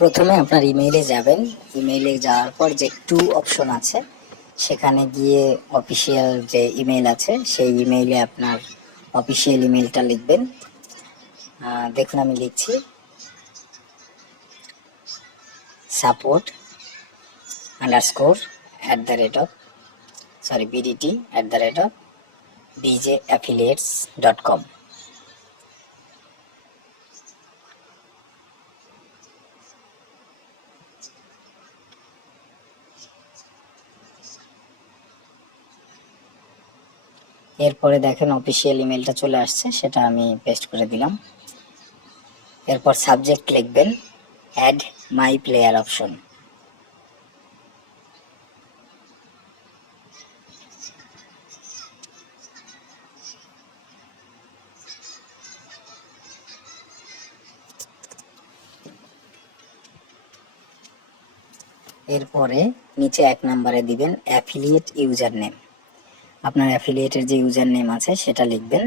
প্রথমে আপনার ইমেইলে যাবেন। ইমেইলে যাওয়ার পর যে টু অপশন আছে সেখানে গিয়ে অফিসিয়াল যে ইমেইল আছে সেই ইমেইলে আপনার অফিসিয়াল ইমেইলটা লিখবেন। দেখুন আমি লিখছি support_BDT@bjaffiliates.com। এরপরে দেখেন অফিসিয়াল ইমেলটা চলে আসছে, সেটা আমি পেস্ট করে দিলাম। এরপর সাবজেক্ট লিখবেন অ্যাড মাই প্লেয়ার অপশন। এরপরে নিচে 1 নম্বরে দিবেন অ্যাফিলিয়েট ইউজার নেম। আপনার অ্যাফিলিয়েটের যে ইউজার নেম আছে সেটা লিখবেন।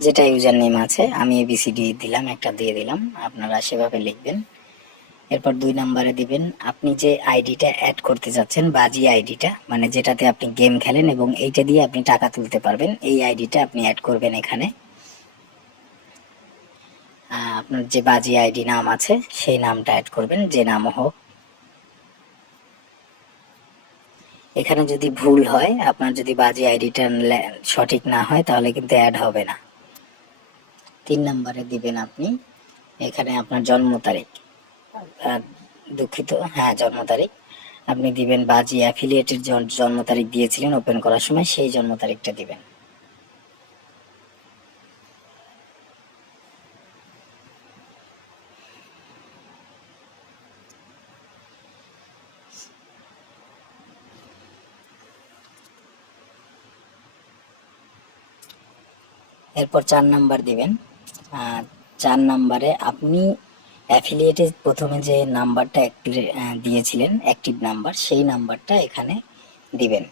যেটা ইউজার নেম আছে, আমি এবিসিডি দিলাম, একটা দিয়ে দিলাম, আপনারা সেভাবে লিখবেন। এরপর 2 নম্বরে দিবেন আপনি যে আইডিটা অ্যাড করতে যাচ্ছেন, বাজি আইডিটা, মানে যেটাতে আপনি গেম খেলেন এবং এইটা দিয়ে আপনি টাকা তুলতে পারবেন, এই আইডিটা আপনি অ্যাড করবেন এখানে। আপনার যে বাজি আইডি নাম আছে সেই নামটা অ্যাড করবেন, যে নাম হোক। এখানে যদি ভুল হয়, আপনার যদি বাজি আইডিটা সঠিক না হয় তাহলে কিন্তু অ্যাড হবে না। 3 নম্বরে দিবেন আপনি এখানে আপনার জন্ম তারিখ, দুঃখিত, হ্যাঁ জন্ম তারিখ আপনি দিবেন। বাজি অ্যাফিলিয়েটের জন্ম তারিখ দিয়েছিলেন ওপেন করার সময়, সেই জন্ম তারিখটা দিবেন। এরপর 4 নাম্বার দিবেন। 4 নাম্বারে আপনি অ্যাফিলিয়েটে প্রথমে যে নাম্বারটা দিয়েছিলেন অ্যাক্টিভ নাম্বার, সেই নাম্বারটা এখানে দিবেন।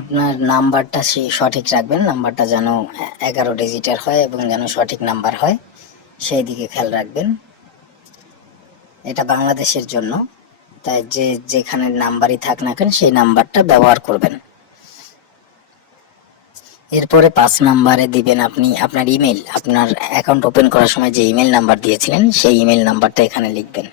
আপনার নাম্বারটা সঠিক রাখবেন, নাম্বারটা যেন 11 ডিজিটের হয় এবং যেন সঠিক নাম্বার হয়, সেই দিকে খেয়াল রাখবেন। এটা বাংলাদেশের জন্য, তাই যেখানে নাম্বারই থাক না কেন সেই নাম্বারটা ব্যবহার করবেন। এরপরে 5 নাম্বারে দিবেন আপনি আপনার ইমেল, আপনার অ্যাকাউন্ট ওপেন করার সময় যে ইমেল নাম্বার দিয়েছিলেন সেই ইমেল নাম্বারটা এখানে লিখবেন।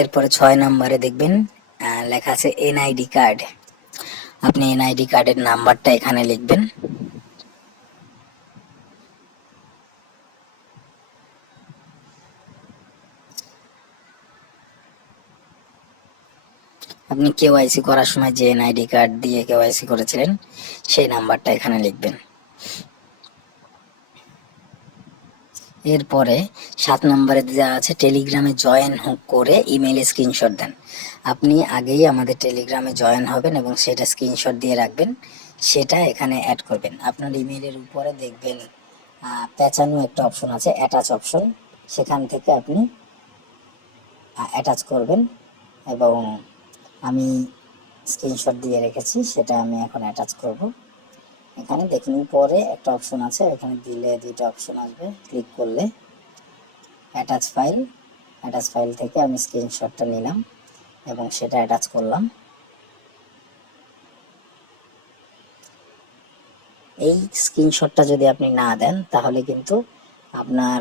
এরপরে 6 নাম্বারে দেখবেন লেখা আছে এনআইডি কার্ড। আপনি এনআইডি কার্ডের নাম্বারটা এখানে লিখবেন। আপনি কেওয়াইসি করার সময় যে এনআইডি কার্ড দিয়ে কেওয়াইসি করেছিলেন সেই নাম্বারটা এখানে লিখবেন। এরপরে 7 নম্বরে দেওয়া আছে টেলিগ্রামে জয়েন করে ইমেইলে স্ক্রিনশট দেন। আপনি আগেই আমাদের টেলিগ্রামে জয়েন হবেন এবং সেটা স্ক্রিনশট দিয়ে রাখবেন, সেটা এখানে অ্যাড করবেন। আপনার ইমেইলের উপরে দেখবেন পেঁচানো একটা অপশন আছে, অ্যাটাচ অপশন, সেখান থেকে আপনি অ্যাটাচ করবেন এবং আমি স্ক্রিনশট দিয়ে রেখেছি, সেটা আমি এখন অ্যাটাচ করব। এখানে দেখুন উপরে একটা অপশন আছে, এখানে দিলে 2টা অপশন আসবে, ক্লিক করলে অ্যাটাচ ফাইল, অ্যাটাচ ফাইল থেকে আমি স্ক্রিনশটটা নিলাম এবং সেটা অ্যাটাচ করলাম। এই স্ক্রিনশটটা যদি আপনি না দেন তাহলে কিন্তু আপনার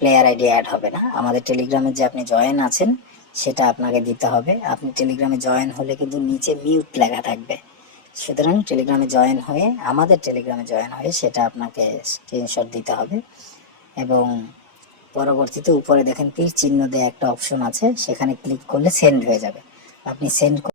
প্লেয়ার আইডি অ্যাড হবে না। আমাদের টেলিগ্রামে যে আপনি জয়েন আছেন সেটা আপনাকে দিতে হবে। আপনি টেলিগ্রামে জয়েন হলে কিন্তু নিচে মিউট লেখা থাকবে, সুতরাং টেলিগ্রামে জয়েন হয়ে আমাদের টেলিগ্রামে জয়েন হয়ে সেটা আপনাকে স্ক্রিনশট দিতে হবে এবং পরবর্তীতে উপরে দেখেন তীর চিহ্ন দেওয়া একটা অপশন আছে, সেখানে ক্লিক করলে সেন্ড হয়ে যাবে। আপনি সেন্ড